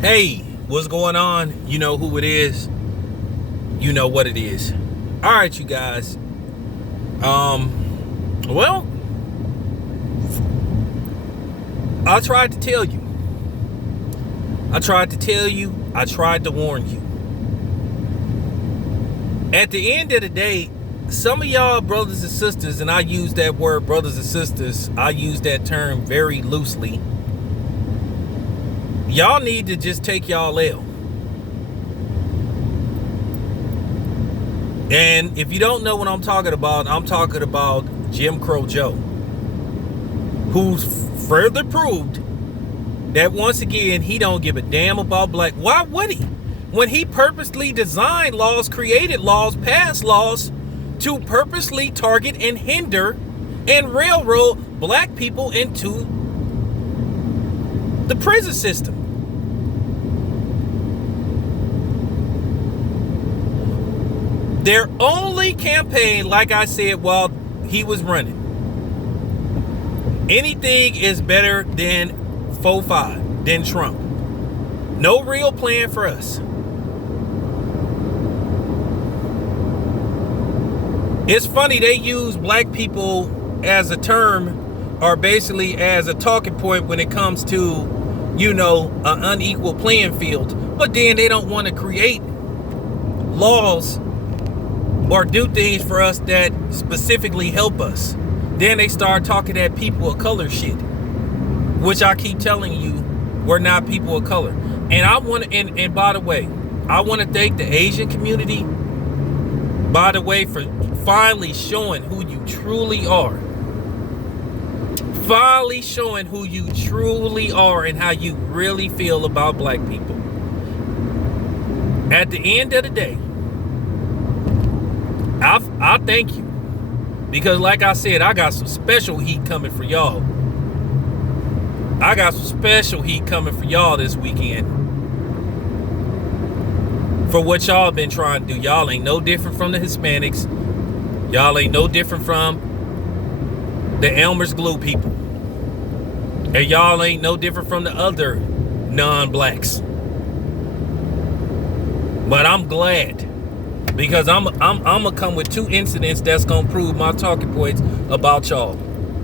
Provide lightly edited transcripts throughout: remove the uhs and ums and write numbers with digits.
Hey, what's going on? You know who it is. You know what it is. All right, you guys. Well, I tried to tell you. I tried to warn you. At the end of the day, some of y'all brothers and sisters, and I use that word brothers and sisters, I use that term very loosely. Y'all need to just take y'all L. And if you don't know what I'm talking about Jim Crow Joe, who's further proved that once again he don't give a damn about black. Why would he? When he purposely designed laws, created laws, passed laws to purposely target and hinder and railroad black people into the prison system. Their only campaign, like I said while he was running, anything is better than 4-5, than Trump. No real plan for us. It's funny they use black people as a term, or basically as a talking point when it comes to, an unequal playing field. But then they don't want to create laws or do things for us that specifically help us. Then they start talking that people of color shit, which I keep telling you, we're not people of color. And I want to, and by the way, I want to thank the Asian community, by the way, for finally showing who you truly are. Finally showing who you truly are and how you really feel about black people. At the end of the day, I thank you, because like I said, I got some special heat coming for y'all. I got some special heat coming for y'all this weekend for what y'all been trying to do. Y'all ain't no different from the Hispanics. Y'all ain't no different from the Elmer's Glue people. And y'all ain't no different from the other non-blacks. But I'm glad, because I'm gonna come with 2 incidents that's gonna prove my talking points about y'all.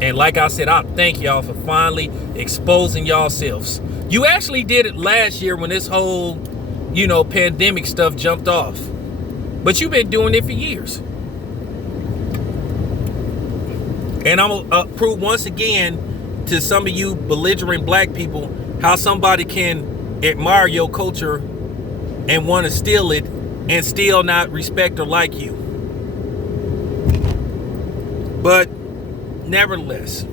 And like I said, I thank y'all for finally exposing yourselves. You actually did it last year when this whole, pandemic stuff jumped off. But you've been doing it for years. And I'm gonna prove once again to some of you belligerent black people how somebody can admire your culture and want to steal it and still not respect or like you. But nevertheless,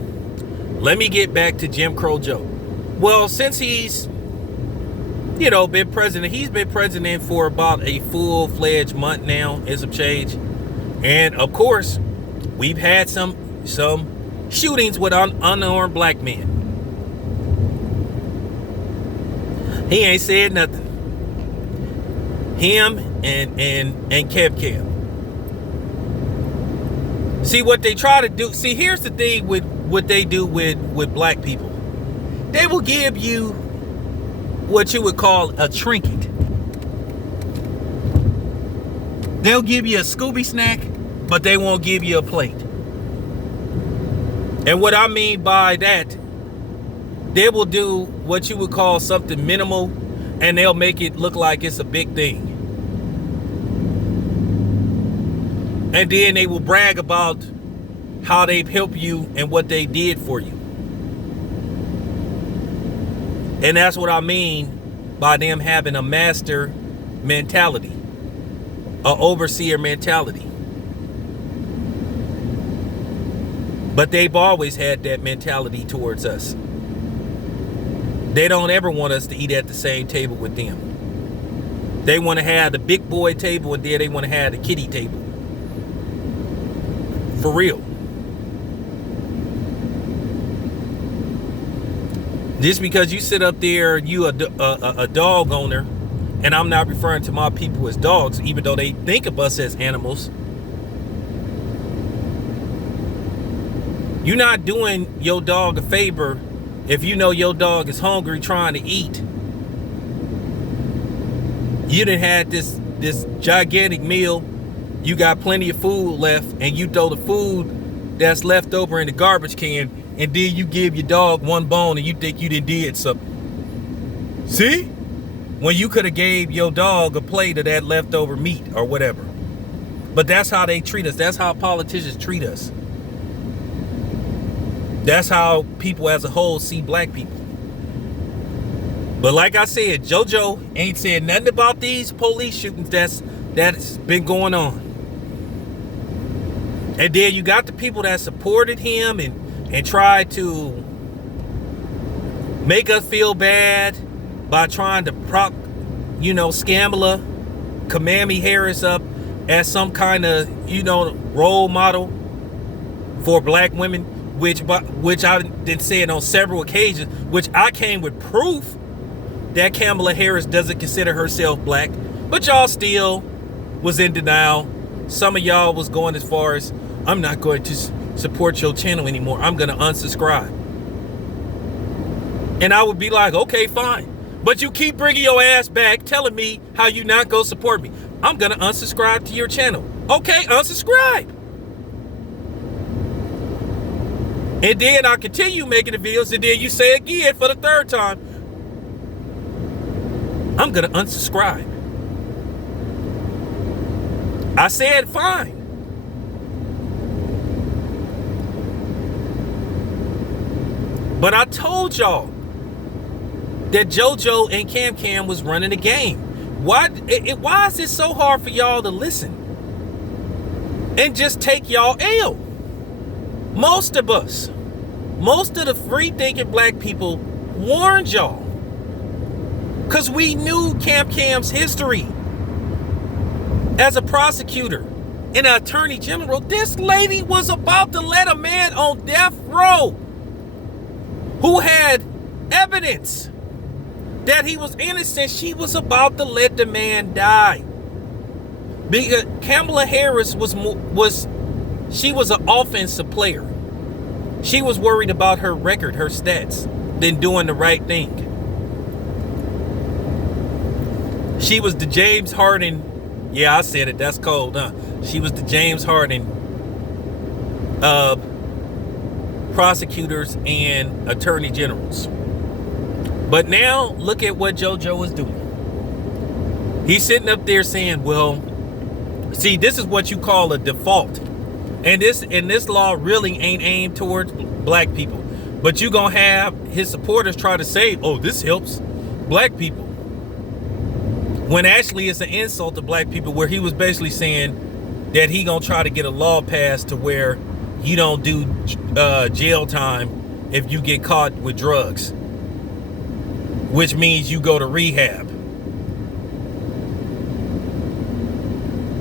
let me get back to Jim Crow Joe. Well, since he's, been president, he's been president for about a full-fledged month now and some change. And of course, we've had some shootings with unarmed black men. He ain't said nothing. Him and Kev. See what they try to do. See, here's the thing with what they do with black people. They will give you what you would call a trinket. They'll give you a Scooby snack, but they won't give you a plate. And what I mean by that, they will do what you would call something minimal, and they'll make it look like it's a big thing. And then they will brag about how they've helped you and what they did for you. And that's what I mean by them having a master mentality, an overseer mentality. But they've always had that mentality towards us. They don't ever want us to eat at the same table with them. They want to have the big boy table, and then they want to have the kiddie table. For real. Just because you sit up there, you a dog owner, and I'm not referring to my people as dogs, even though they think of us as animals. You're not doing your dog a favor if you know your dog is hungry trying to eat You done had this gigantic meal. You got plenty of food left, and you throw the food that's left over in the garbage can, and then you give your dog one bone, and you think you did something. See? When you could have gave your dog a plate of that leftover meat or whatever. But that's how they treat us. That's how politicians treat us. That's how people as a whole see black people. But like I said, JoJo ain't said nothing about these police shootings that's been going on. And then you got the people that supported him and tried to make us feel bad by trying to prop, Scamala, Kamami Harris up as some kind of, role model for black women, which I did say it on several occasions, which I came with proof that Kamala Harris doesn't consider herself black, but y'all still was in denial. Some of y'all was going as far as, I'm not going to support your channel anymore. I'm going to unsubscribe. And I would be like, okay, fine. But you keep bringing your ass back telling me how you not going to support me. I'm going to unsubscribe to your channel. Okay, unsubscribe. And then I continue making the videos, and then you say again for the third time, I'm going to unsubscribe. I said fine. But I told y'all that JoJo and Cam was running the game. Why is it so hard for y'all to listen and just take y'all L? Most of us, most of the free-thinking black people warned y'all. Because we knew Cam's history as a prosecutor and an attorney general. This lady was about to let a man on death row who had evidence that he was innocent. She was about to let the man die. Because Kamala Harris was an offensive player. She was worried about her record, her stats, than doing the right thing. She was the James Harden. Yeah, I said it. That's cold, huh? She was the James Harden of prosecutors and attorney generals. But now look at what JoJo is doing. He's sitting up there saying, well, see, this is what you call a default. And this law really ain't aimed towards black people. But you're going to have his supporters try to say, oh, this helps black people. When actually it's an insult to black people, where he was basically saying that he going to try to get a law passed to where you don't do jail time if you get caught with drugs, which means you go to rehab.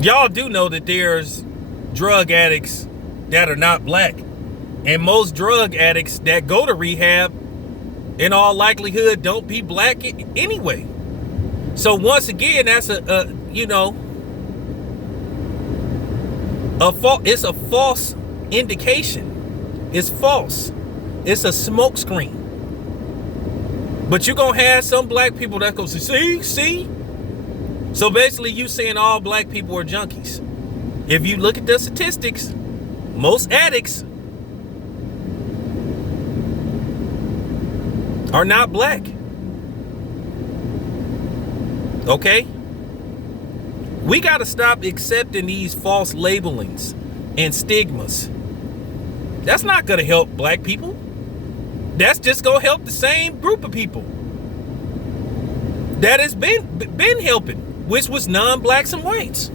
Y'all do know that there's drug addicts that are not black, and most drug addicts that go to rehab in all likelihood don't be black anyway. So once again, that's it's a false indication. It's false. It's a smoke screen. But you're going to have some black people that go, see? So basically you saying all black people are junkies. If you look at the statistics, most addicts are not black. Okay? We got to stop accepting these false labelings and stigmas. That's not going to help black people. That's just going to help the same group of people that has been helping, which was non-blacks and whites.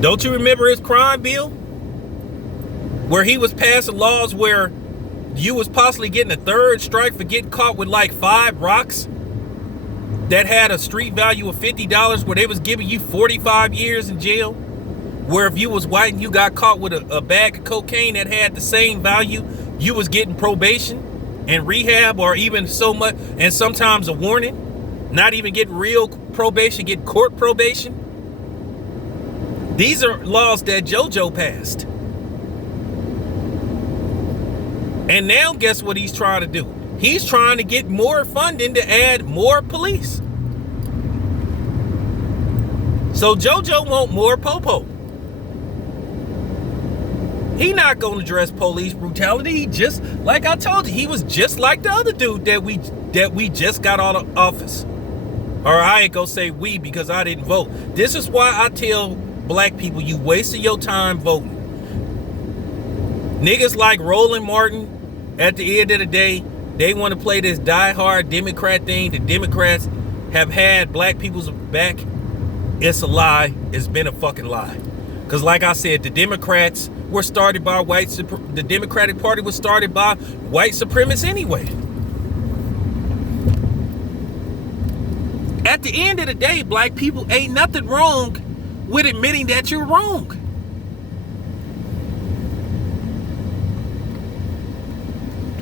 Don't you remember his crime bill? Where he was passing laws where you was possibly getting a third strike for getting caught with like 5 rocks that had a street value of $50, where they was giving you 45 years in jail. Where if you was white and you got caught with a bag of cocaine that had the same value, you was getting probation and rehab, or even so much, and sometimes a warning. Not even getting real probation, getting court probation. These are laws that JoJo passed. And now guess what he's trying to do? He's trying to get more funding to add more police. So JoJo want more Popo. He not gonna address police brutality. He just, like I told you, he was just like the other dude that we just got out of office. Or I ain't gonna say we because I didn't vote. This is why I tell black people, you wasted your time voting. Niggas like Roland Martin, at the end of the day, they want to play this die-hard Democrat thing. The Democrats have had black people's back. It's a lie. It's been a fucking lie. Because like I said, the Democrats were started by the Democratic Party was started by white supremacists anyway. At the end of the day, black people, ain't nothing wrong with admitting that you're wrong.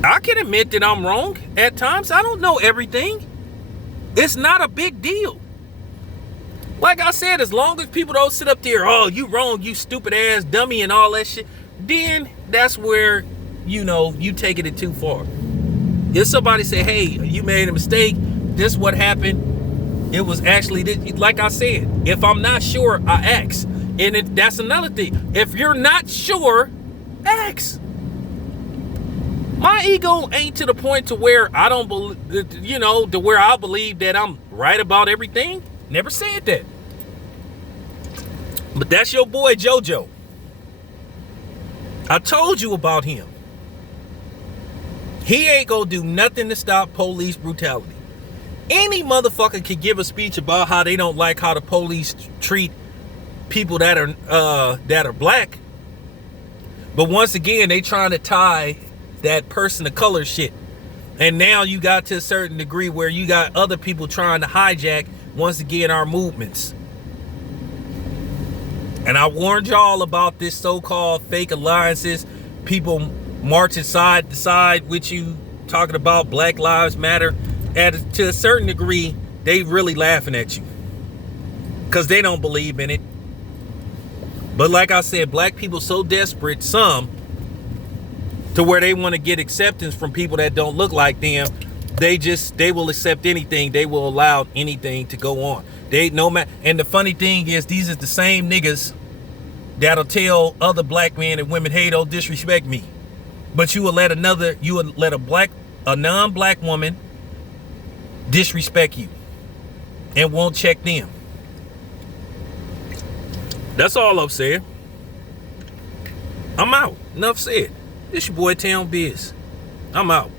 I can admit that I'm wrong at times. I don't know everything. It's not a big deal. Like I said, as long as people don't sit up there, oh, you wrong, you stupid ass dummy and all that shit, then that's where, you taking it too far. If somebody say, hey, you made a mistake, this what happened, it was actually this. Like I said, if I'm not sure, I ask. And that's another thing. If you're not sure, ask. My ego ain't to the point to where I don't believe, to where I believe that I'm right about everything. Never said that. But that's your boy JoJo. I told you about him. He ain't gonna do nothing to stop police brutality. Any motherfucker can give a speech about how they don't like how the police treat people that are black. But once again, they trying to tie that person of color shit. And now you got to a certain degree where you got other people trying to hijack, once again, our movements. And I warned y'all about this so-called fake alliances, people marching side to side with you, talking about Black Lives Matter. To a certain degree, they really laughing at you because they don't believe in it. But like I said, black people so desperate, some, to where they want to get acceptance from people that don't look like them. They will accept anything. They will allow anything to go on. And the funny thing is, these are the same niggas that'll tell other black men and women, hey, don't disrespect me. But you will let a non-black woman disrespect you and won't check them. That's all I'm saying. I'm out. Enough said. This your boy Town Biz. I'm out.